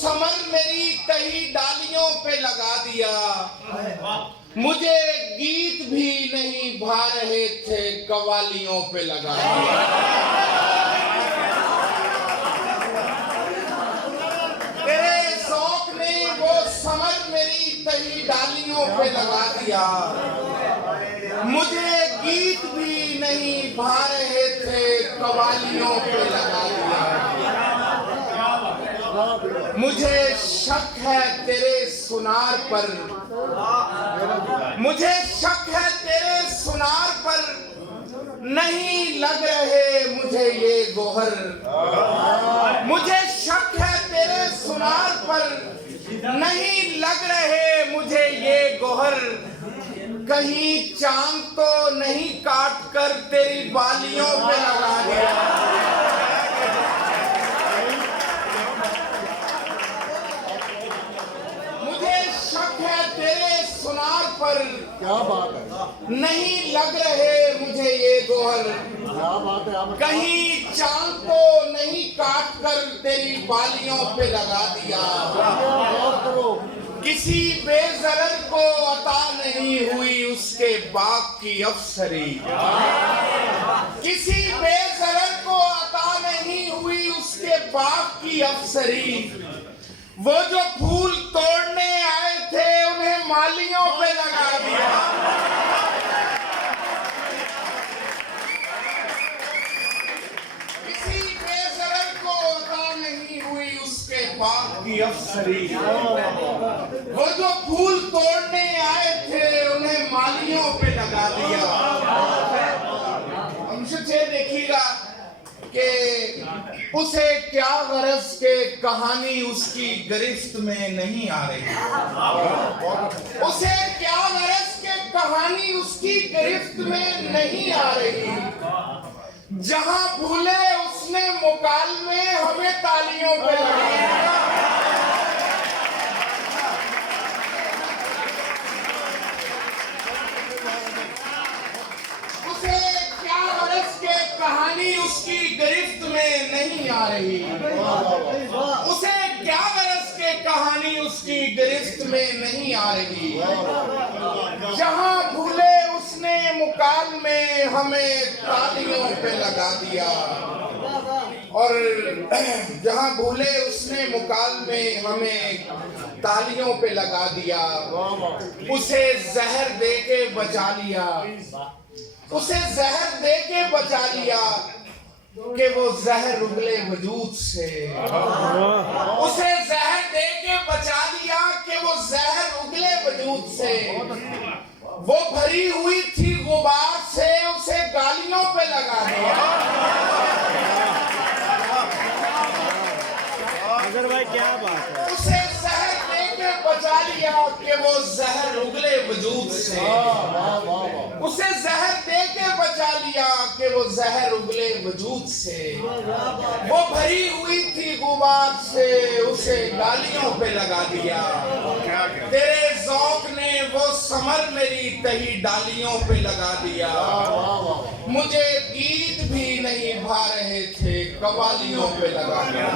Summer मेरी कई डालियों पे लगा दिया। मुझे गीत भी नहीं भा रहे थे, कवालियों पे लगा दिया। तेरे शौक ने वो समर मेरी कई डालियों पे लगा दिया। मुझे गीत भी नहीं भा रहे थे, कवालियों पे लगा दिया। मुझे शक है तेरे सुनार पर, मुझे शक है तेरे सुनार पर, नहीं लग रहे मुझे ये गोहर। मुझे शक है तेरे सुनार पर, नहीं लग रहे मुझे ये गोहर। कहीं चांद तो नहीं काट कर तेरी बालियों पे लगा दिया। मुझे शक है तेरे सुनार पर, क्या बात है, नहीं लग रहे मुझे ये गोहर। क्या बात है। कहीं चांद तो नहीं काट कर तेरी बालियों पे लगा दिया। किसी बेज़रर को अता नहीं हुई उसके बाग की अफसरी। किसी बेज़रर को अता नहीं हुई उसके बाग की अफसरी। वो जो फूल तोड़ने आए थे उन्हें मालियों पे लगा दिया। किसी बेज़रर को अता नहीं हुई उसके बाग की अफसरी। वो जो फूल तोड़ने आए थे उन्हें मालियों पे लगा दिया। हमसे देखिएगा कि उसे क्या गरज के कहानी उसकी गिरफ्त में नहीं आ रही। उसे क्या गरज के कहानी उसकी गिरफ्त में नहीं आ रही। जहां भूले उसने मुकालमे हमें तालियों पे लगा दिया। कहानी उसकी गिरफ्त में नहीं आ रही। उसे क्या गरज के कहानी उसकी गिरफ्त में नहीं आ रही। जहां भूले उसने मुकालमे हमें तालियों पे लगा दिया। और जहां भूले उसने मुकालमे हमें तालियों पे लगा दिया। उसे जहर दे के बचा लिया। उसे जहर दे के बचा लिया कि वो जहर उगले वजूद से। उसे जहर दे के बचा लिया कि वो जहर उगले वजूद से। वो भरी हुई थी गुबार से, उसे गालियों पे लगा दिया। अगर भाई क्या बात है। उसे जहर दे के बचा लिया कि वो जहर उगले वजूद से। उसे जहर दे के बचा लिया कि वो जहर उगले वजूद से। वो भरी हुई थी गुबार से, उसे गालियों पे लगा दिया। तेरे ज़ौक़ ने वो समर मेरी तही डालियों पे लगा दिया। मुझे गीत भी नहीं भा रहे थे, कवालियों पे लगा दिया।